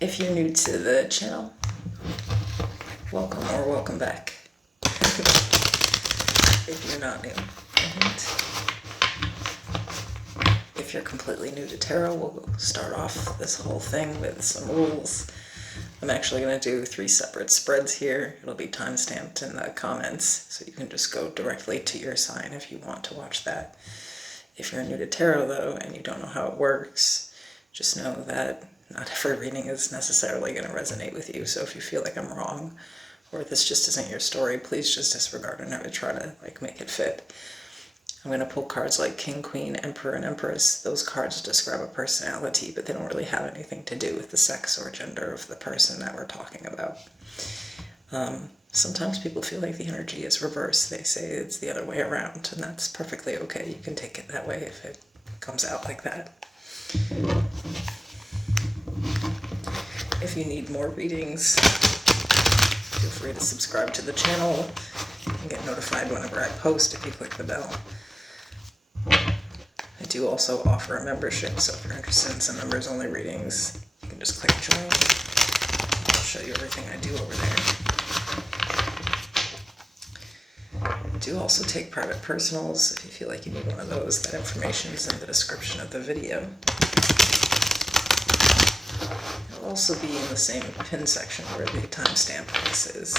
If you're new to the channel, welcome or welcome back. If you're not new. And if you're completely new to tarot, we'll start off this whole thing with some rules. I'm actually going to do 3 separate spreads here. It'll be time-stamped in the comments, so you can just go directly to your sign if you want to watch that. If you're new to tarot, though, and you don't know how it works, just know that not every reading is necessarily going to resonate with you. So if you feel like I'm wrong, or this just isn't your story, please just disregard and never try to make it fit. I'm going to pull cards like King, Queen, Emperor, and Empress. Those cards describe a personality, but they don't really have anything to do with the sex or gender of the person that we're talking about. Sometimes people feel like the energy is reversed. They say it's the other way around, and that's perfectly okay. You can take it that way if it comes out like that. If you need more readings, feel free to subscribe to the channel and get notified whenever I post if you click the bell. I do also offer a membership, so if you're interested in some members-only readings, you can just click join. I'll show you everything I do over there. I do also take private personals if you feel like you need one of those. That information is in the description of the video. It'll also be in the same pin section where the timestamp piece is.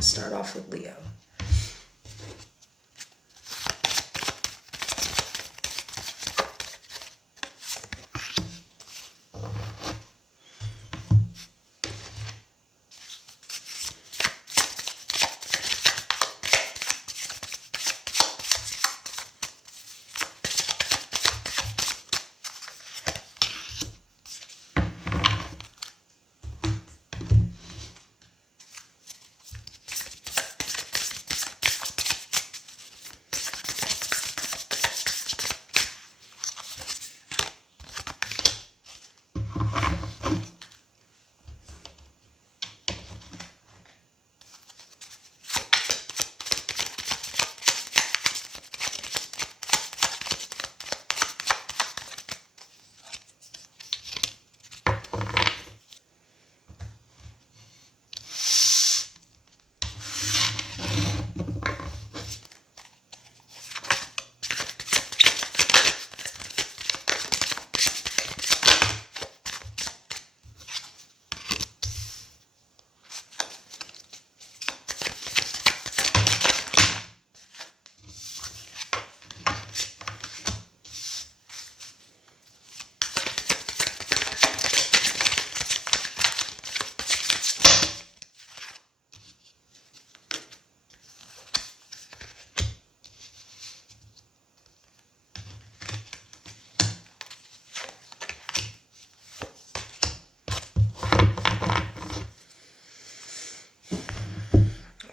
Start off with Leo.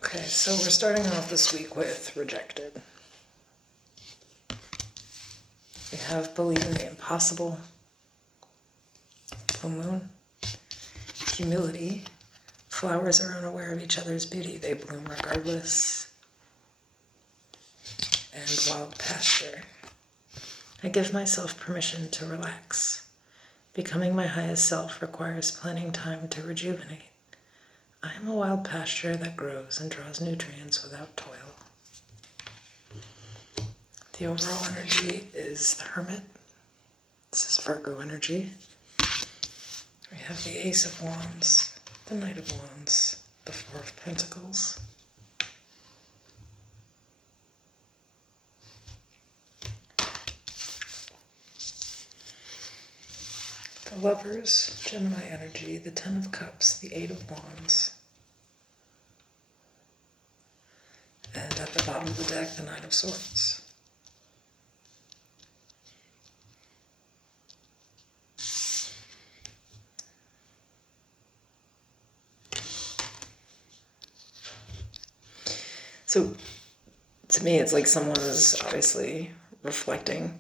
Okay, so we're starting off this week with rejected. We have believe in the impossible, full moon, humility, flowers are unaware of each other's beauty, they bloom regardless, and wild pasture. I give myself permission to relax. Becoming my highest self requires planning time to rejuvenate. I am a wild pasture that grows and draws nutrients without toil. The overall energy is the Hermit. This is Virgo energy. We have the Ace of Wands, the Knight of Wands, the Four of Pentacles. The Lovers, Gemini energy, the Ten of Cups, the Eight of Wands. And at the bottom of the deck, the Nine of Swords. So, to me, it's like someone is obviously reflecting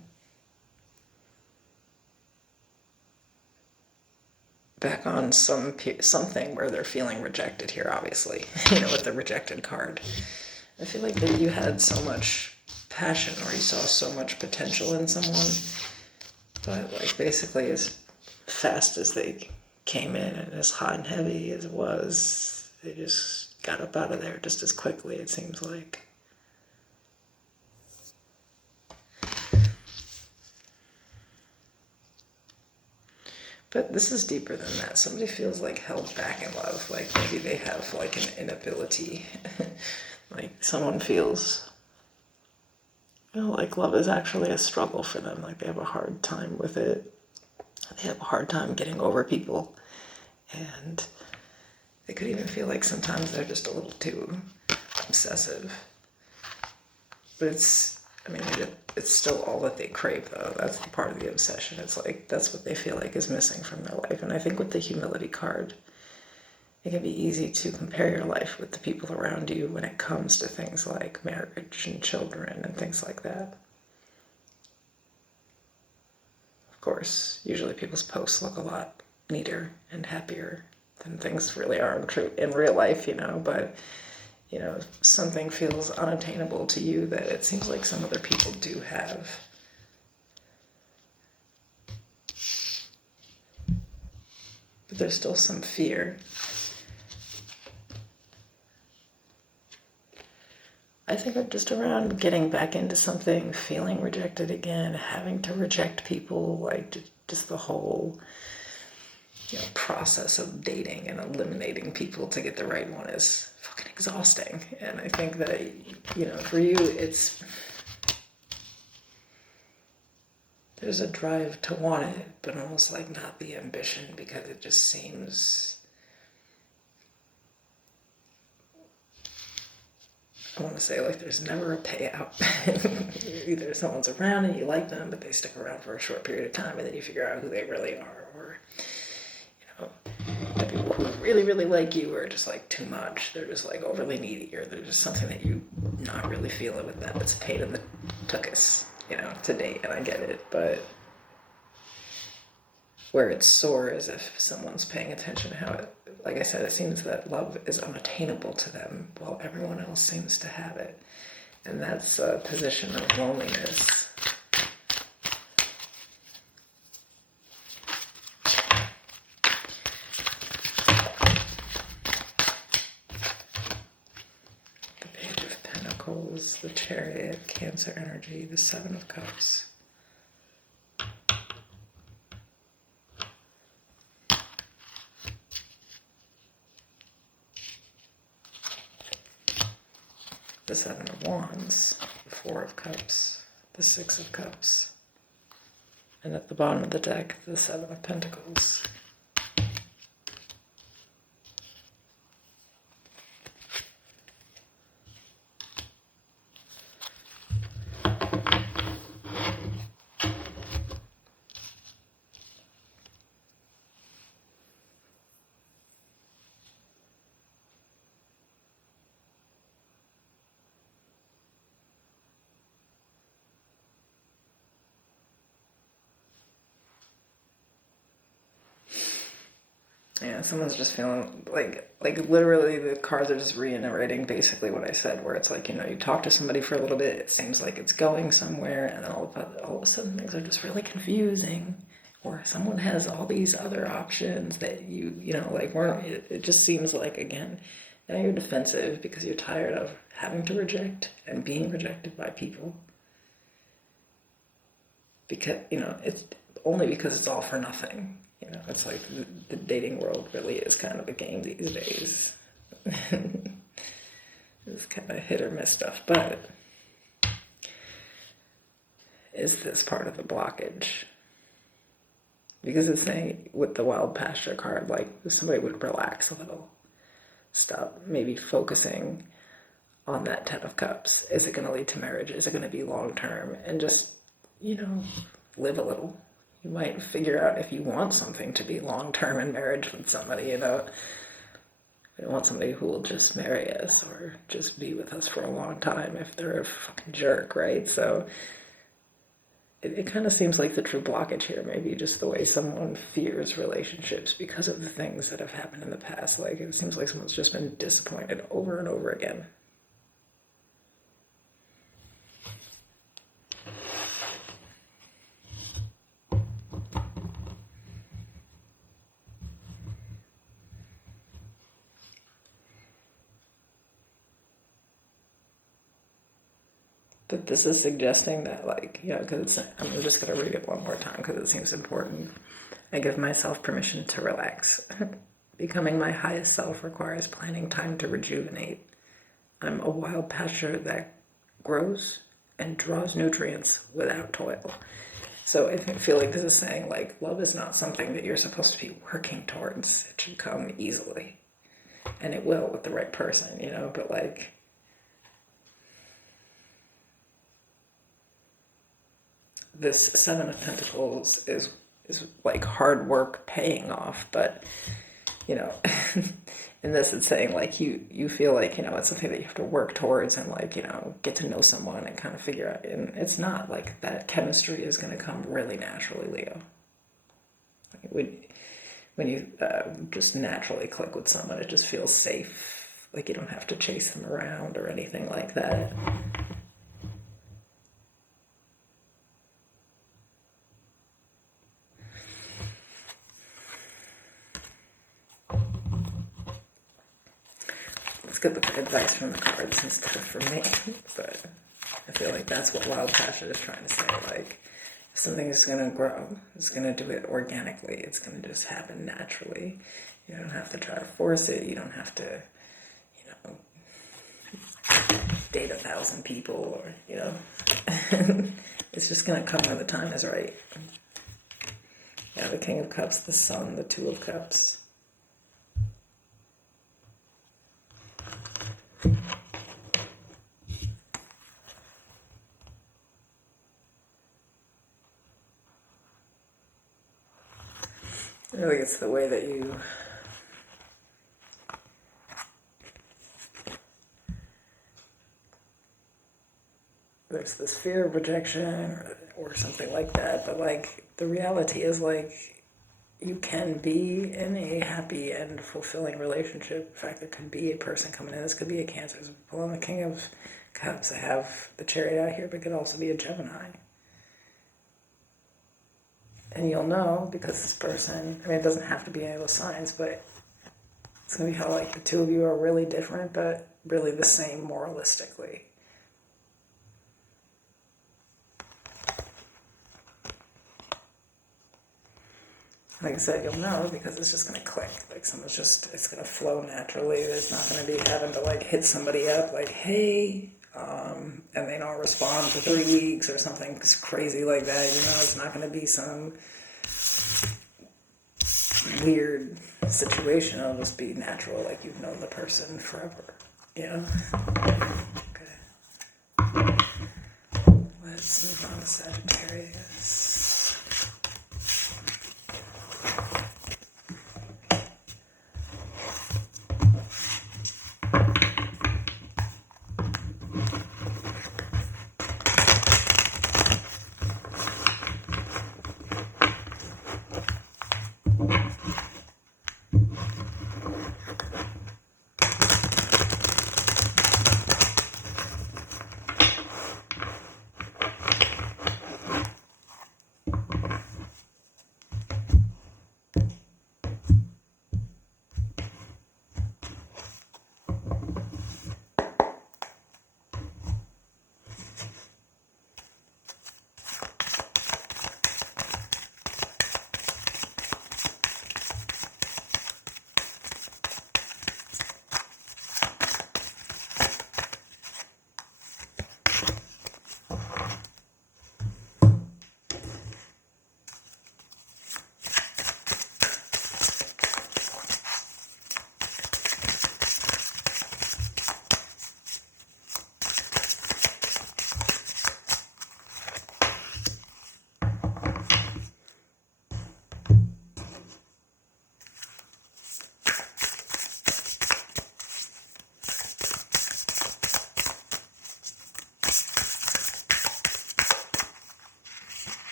back on something where they're feeling rejected here, obviously, with the rejected card. I feel like that you had so much passion, or you saw so much potential in someone, but like basically as fast as they came in and as hot and heavy as it was, they just got up out of there just as quickly, it seems like. But this is deeper than that. Somebody feels like held back in love. Like maybe they have like an inability. Like someone feels, like love is actually a struggle for them. Like they have a hard time with it. They have a hard time getting over people. And they could even feel like sometimes they're just a little too obsessive. But it's still all that they crave, though. That's the part of the obsession. It's like, that's what they feel like is missing from their life. And I think with the humility card, it can be easy to compare your life with the people around you when it comes to things like marriage and children and things like that. Of course, usually people's posts look a lot neater and happier than things really are in real life, but something feels unattainable to you that it seems like some other people do have. But there's still some fear. I think I'm just around getting back into something, feeling rejected again, having to reject people, like just the whole process of dating and eliminating people to get the right one is fucking exhausting. And I think that, for you, there's a drive to want it, but almost like not the ambition, because it just seems, I want to say, like there's never a payout. Either someone's around and you like them, but they stick around for a short period of time, and then you figure out who they really are, or the people who really, really like you are just like too much. They're just like overly needy, or they're just something that you not really feeling with them. It's a pain in the tuchus, to date, and I get it, but where it's sore is if someone's paying attention to how it, like I said, it seems that love is unattainable to them while everyone else seems to have it. And that's a position of loneliness. The Page of Pentacles, the Chariot, Cancer energy, the Seven of Cups. The Seven of Wands, the Four of Cups, the Six of Cups, and at the bottom of the deck, the Seven of Pentacles. Yeah, someone's just feeling like literally the cards are just reiterating basically what I said, where it's like, you talk to somebody for a little bit, it seems like it's going somewhere, and then all of a sudden things are just really confusing, or someone has all these other options that it just seems like, again, now you're defensive because you're tired of having to reject and being rejected by people. Because, it's only because it's all for nothing. It's like the dating world really is kind of a game these days. It's kind of hit or miss stuff, but is this part of the blockage? Because it's saying with the Wild Pasture card, like somebody would relax a little, stop maybe focusing on that Ten of Cups. Is it going to lead to marriage? Is it going to be long term? And just, live a little. You might figure out if you want something to be long-term in marriage with somebody, You want somebody who will just marry us or just be with us for a long time if they're a fucking jerk, right? So it kind of seems like the true blockage here may be just the way someone fears relationships because of the things that have happened in the past. Like, it seems like someone's just been disappointed over and over again. But this is suggesting that, like, you know, because I'm just going to read it one more time because it seems important. I give myself permission to relax. Becoming my highest self requires planning time to rejuvenate. I'm a wild pasture that grows and draws nutrients without toil. So I feel like this is saying, like, love is not something that you're supposed to be working towards. It should come easily. And it will with the right person, you know, but like, this Seven of Pentacles is like hard work paying off, but you know, in this it's saying like you feel like, you know, it's something that you have to work towards and, like, you know, get to know someone and kind of figure out, and it's not like that chemistry is going to come really naturally, Leo. When you just naturally click with someone, it just feels safe. Like you don't have to chase them around or anything like that. Let's get the advice from the cards instead of from me. But I feel like that's what Wild Pasture is trying to say. Like, if something is going to grow, it's going to do it organically. It's going to just happen naturally. You don't have to try to force it. You don't have to, you know, date 1,000 people or, you know. It's just going to come when the time is right. Yeah, the King of Cups, the Sun, the Two of Cups. I think it's the way that you there's this fear of rejection or something like that, but like the reality is, like, you can be in a happy and fulfilling relationship. In fact, there could be a person coming in. This could be a Cancer. Well, on the King of Cups, I have the Chariot out here, but it could also be a Gemini. And you'll know because this person, I mean, it doesn't have to be any of those signs, but it's going to be how, like, the two of you are really different, but really the same moralistically. Like I said, you'll know because it's just going to click. Like, someone's just, it's going to flow naturally. There's not going to be having to, like, hit somebody up like, hey, and they don't respond for 3 weeks or something crazy like that. You know, it's not going to be some weird situation. It'll just be natural, like you've known the person forever. You know? Okay. Let's move on to Sagittarius.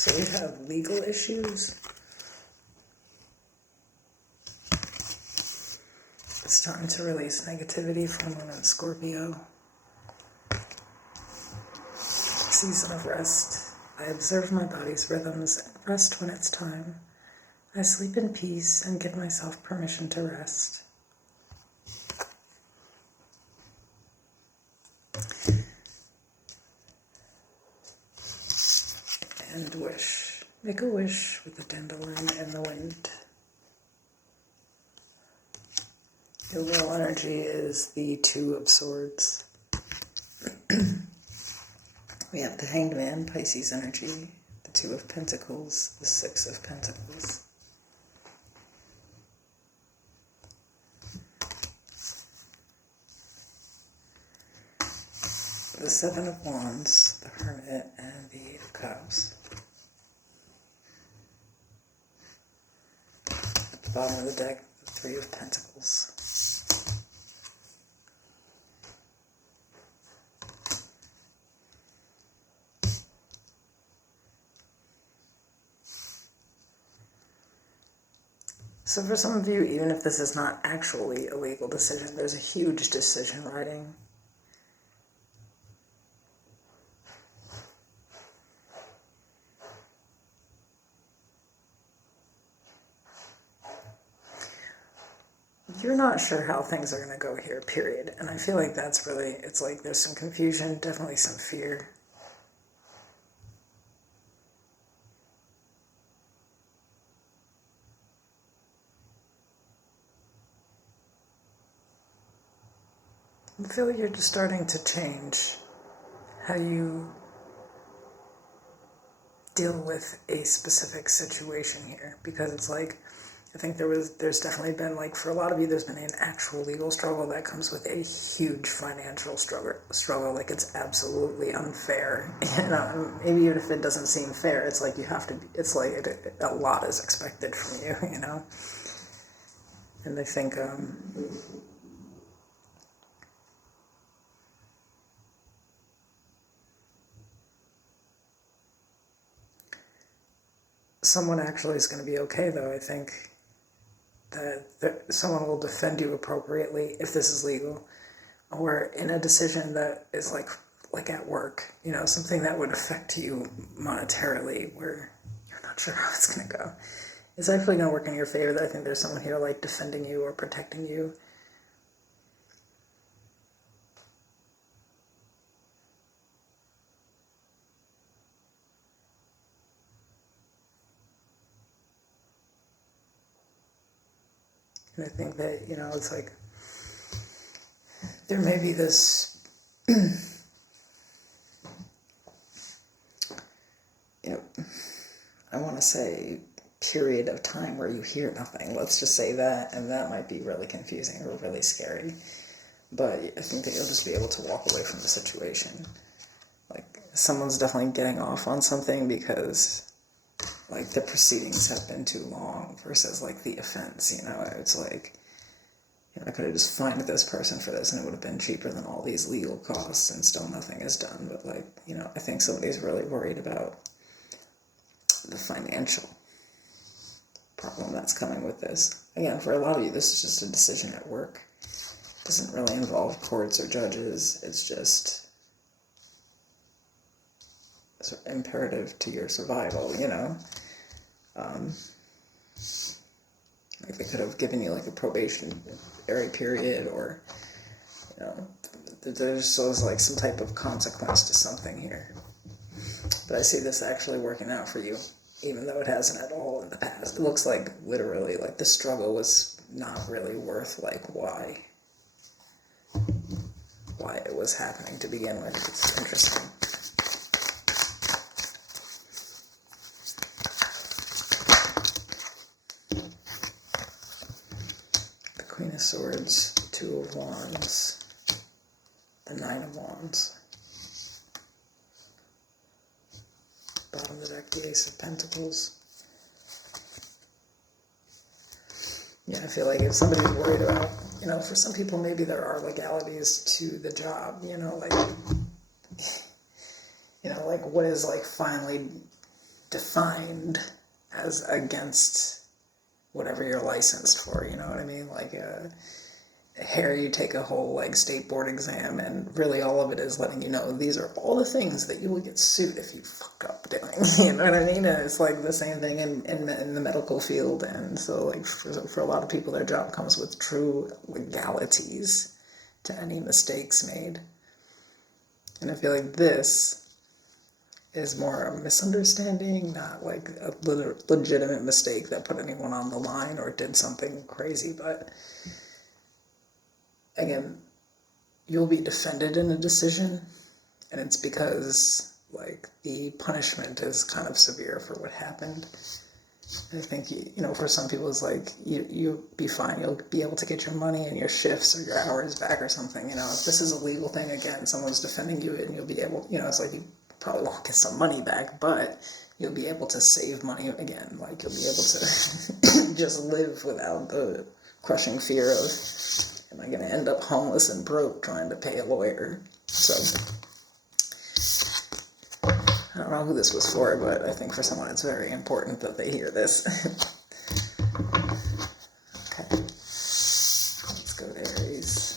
So we have legal issues. It's time to release negativity from Moon and Scorpio. Season of rest. I observe my body's rhythms and rest when it's time. I sleep in peace and give myself permission to rest. And wish. Make a wish with the dandelion and the wind. The real energy is the Two of Swords. We have the Hanged Man, Pisces energy, the Two of Pentacles, the Six of Pentacles. The Seven of Wands, the Hermit, and the Eight of Cups. At the bottom of the deck, the Three of Pentacles. So for some of you, even if this is not actually a legal decision, there's a huge decision riding. You're not sure how things are going to go here, period. And I feel like that's really, it's like there's some confusion, definitely some fear. I feel like you're just starting to change how you deal with a specific situation here, because it's like, I think there's definitely been, like, for a lot of you, there's been an actual legal struggle that comes with a huge financial struggle. Like, it's absolutely unfair. You know, maybe even if it doesn't seem fair, it's like you have to, it's like a lot is expected from you, you know? And I think, someone actually is going to be okay, though. I think that someone will defend you appropriately if this is legal, or in a decision that is like at work, you know, something that would affect you monetarily, where you're not sure how it's going to go. It's actually going to work in your favor. That I think there's someone here like defending you or protecting you. And I think that, you know, it's like, there may be this, you know, I want to say period of time where you hear nothing. Let's just say that, and that might be really confusing or really scary. But I think that you'll just be able to walk away from the situation. Like, someone's definitely getting off on something because, like, the proceedings have been too long versus, like, the offense, you know? It's like, you know, I could have just fined this person for this and it would have been cheaper than all these legal costs and still nothing is done. But, like, you know, I think somebody's really worried about the financial problem that's coming with this. Again, for a lot of you, this is just a decision at work. It doesn't really involve courts or judges. It's just sort of imperative to your survival, you know? Like, they could have given you, like, a probationary period, or, you know, there's always, like, some type of consequence to something here. But I see this actually working out for you, even though it hasn't at all in the past. It looks like, literally, like, the struggle was not really worth, like, why it was happening to begin with. It's interesting. Queen of Swords, Two of Wands, the Nine of Wands. Bottom of the deck, the Ace of Pentacles. Yeah, I feel like if somebody's worried about, you know, for some people maybe there are legalities to the job, you know, like, you know, like what is like finally defined as against whatever you're licensed for, you know what I mean? Like here you take a whole like state board exam, and really all of it is letting you know these are all the things that you will get sued if you fuck up doing. You know what I mean? And it's like the same thing in the medical field. And so like for a lot of people, their job comes with true legalities to any mistakes made. And I feel like this is more a misunderstanding, not like a legitimate mistake that put anyone on the line or did something crazy. But again, you'll be defended in a decision, and it's because like the punishment is kind of severe for what happened. I think, you know, for some people it's like you'll be fine, you'll be able to get your money and your shifts or your hours back or something. You know, if this is a legal thing, again, someone's defending you and you'll be able, you know, it's like you probably won't get some money back, but you'll be able to save money again. Like you'll be able to just live without the crushing fear of, am I going to end up homeless and broke trying to pay a lawyer? So I don't know who this was for, but I think for someone it's very important that they hear this. Okay, let's go to Aries.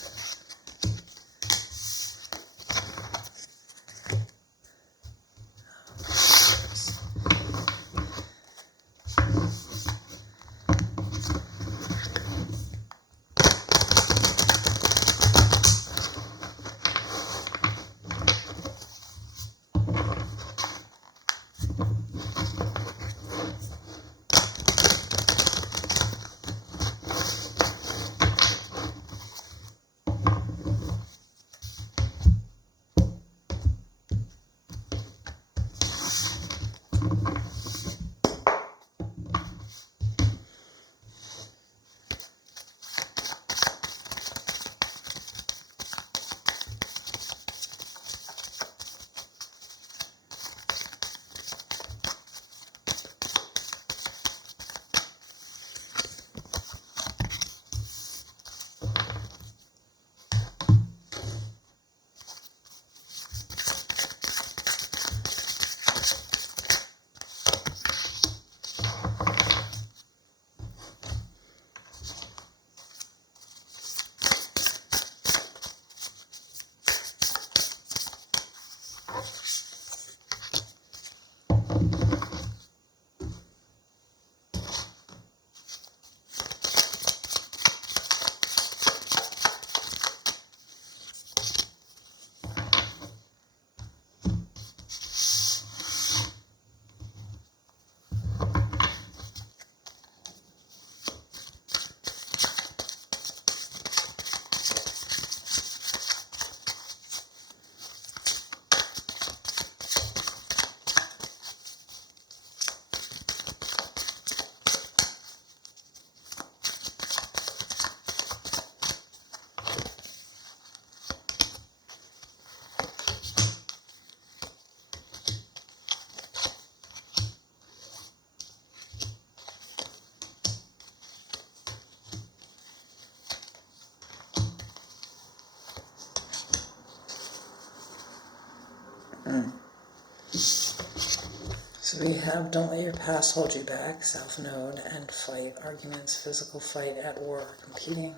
So we have don't let your past hold you back, self-node, and fight, arguments, physical fight, at war, competing.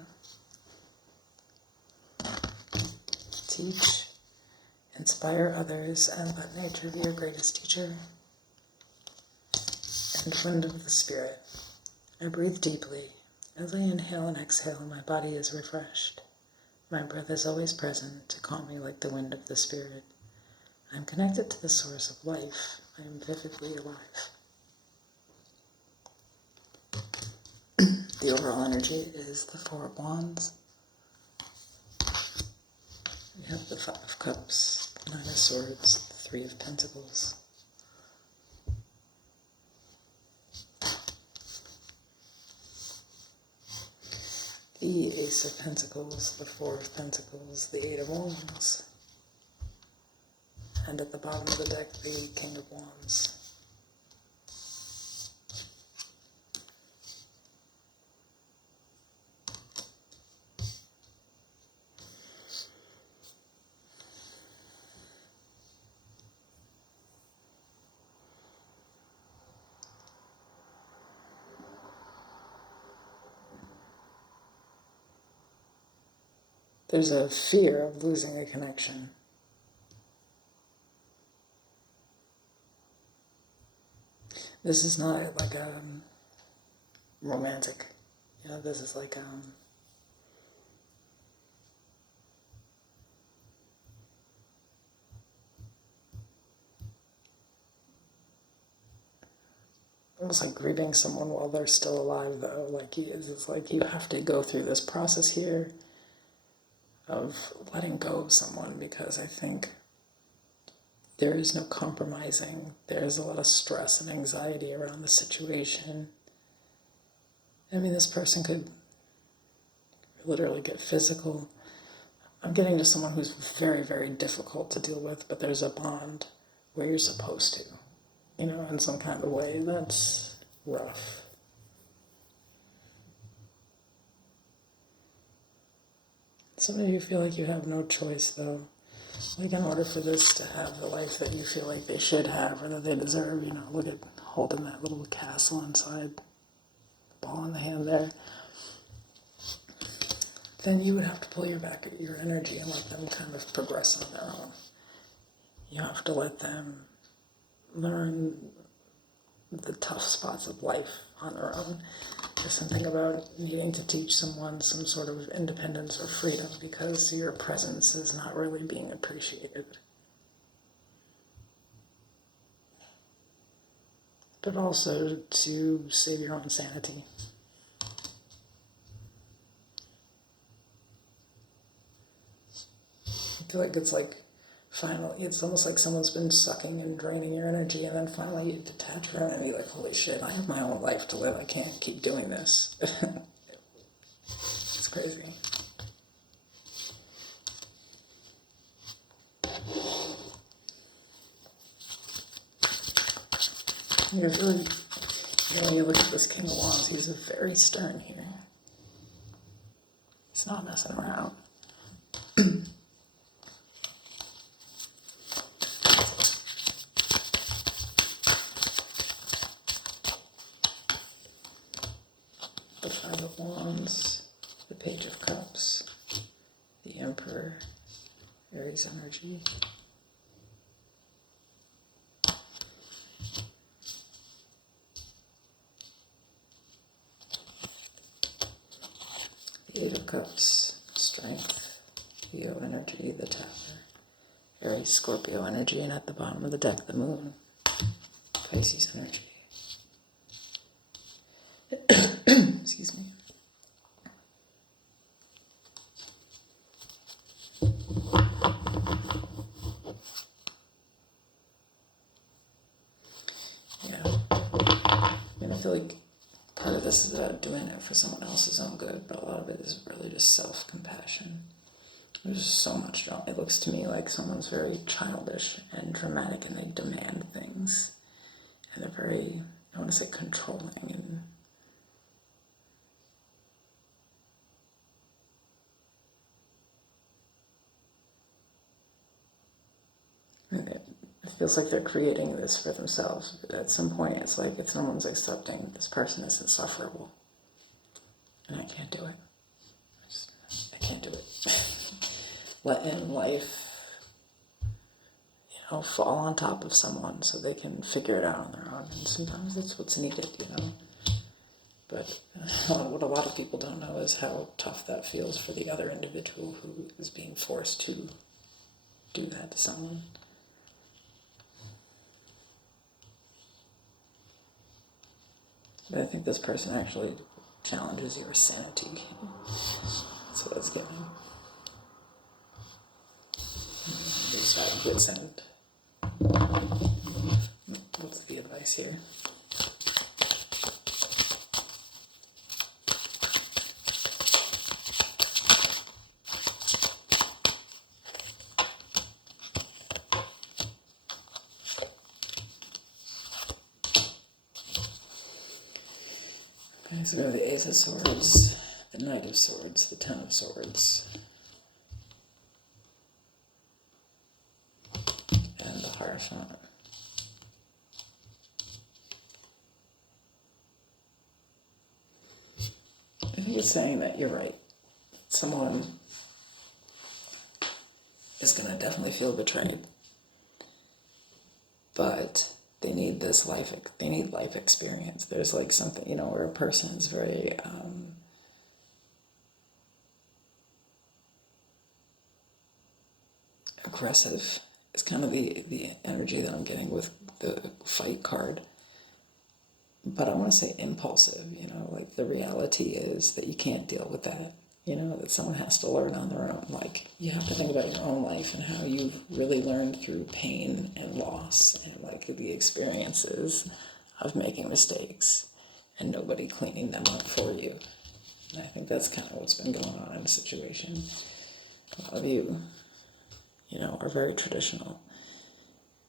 Teach, inspire others, and let nature be your greatest teacher. And wind of the spirit. I breathe deeply. As I inhale and exhale, my body is refreshed. My breath is always present to calm me like the wind of the spirit. I am connected to the source of life. I am vividly alive. The overall energy is the Four of Wands. We have the Five of Cups, the Nine of Swords, the Three of Pentacles. The Ace of Pentacles, the Four of Pentacles, the Eight of Wands. And at the bottom of the deck, the King of Wands. there's a fear of losing a connection. This is not like a romantic, this is like almost like grieving someone while they're still alive, though. Like it's like you have to go through this process here of letting go of someone, because I think there is no compromising. There's a lot of stress and anxiety around the situation. I mean, this person could literally get physical. I'm getting to someone who's very, very difficult to deal with, but there's a bond where you're supposed to, in some kind of way. That's rough. Some of you feel like you have no choice, though. Like, in order for this to have the life that you feel like they should have or that they deserve, look at holding that little castle inside, the ball in the hand there, then you would have to pull your energy and let them kind of progress on their own. You have to let them learn the tough spots of life on their own. There's something about needing to teach someone some sort of independence or freedom because your presence is not really being appreciated. But also to save your own sanity. I feel like finally, it's almost like someone's been sucking and draining your energy, and then finally you detach from it and be like, holy shit, I have my own life to live. I can't keep doing this. It's crazy. It's really, when you look at this King of Wands, he's very stern here. He's not messing around. The Five of Wands, the Page of Cups, the Emperor, Aries energy. The Eight of Cups, Strength, Leo energy, the Tower, Aries, Scorpio energy, and at the bottom of the deck, the Moon, Pisces energy. Excuse me. Yeah. I mean, I feel like part of this is about doing it for someone else's own good, but a lot of it is really just self-compassion. There's just so much drama. It looks to me like someone's very childish and dramatic, and they demand things. And they're very, I want to say, controlling. And it feels like they're creating this for themselves. But at some point, it's like no one's accepting this person is insufferable. And I can't do it. I can't do it. Letting life, fall on top of someone so they can figure it out on their own. And sometimes that's what's needed, But what a lot of people don't know is how tough that feels for the other individual who is being forced to do that to someone. But I think this person actually challenges your sanity. That's what it's getting. Lose that wit's end. What's the advice here? Okay, so we have the Ace of Swords, the Knight of Swords, the Ten of Swords, and the Hierophant. I think it's saying that you're right. Someone is going to definitely feel betrayed. But they need this life, they need life experience. There's like something, you know, where a person is very aggressive. It's kind of the energy that I'm getting with the fight card. But I want to say impulsive, you know, like the reality is that you can't deal with that, you know, that someone has to learn on their own. Like, you have to think about your own life and how you've really learned through pain and loss and like the experiences of making mistakes and nobody cleaning them up for you. And I think that's kind of what's been going on in the situation. A lot of you, you know, are very traditional,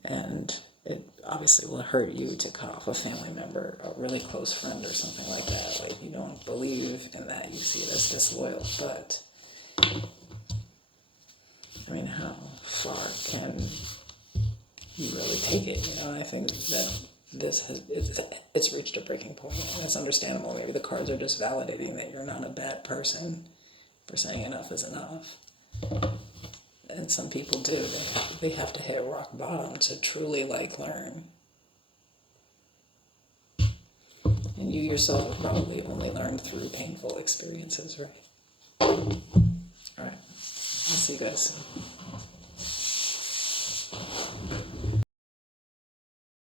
and it obviously will hurt you to cut off a family member, a really close friend or something like that. Like, you don't believe in that, you see it as disloyal. But I mean, how far can you really take it? You know, I think that it's reached a breaking point, and it's understandable. Maybe the cards are just validating that you're not a bad person for saying enough is enough. And some people do. They have to hit rock bottom to truly like learn. And you yourself have probably only learned through painful experiences, right? All right. I'll see you guys soon.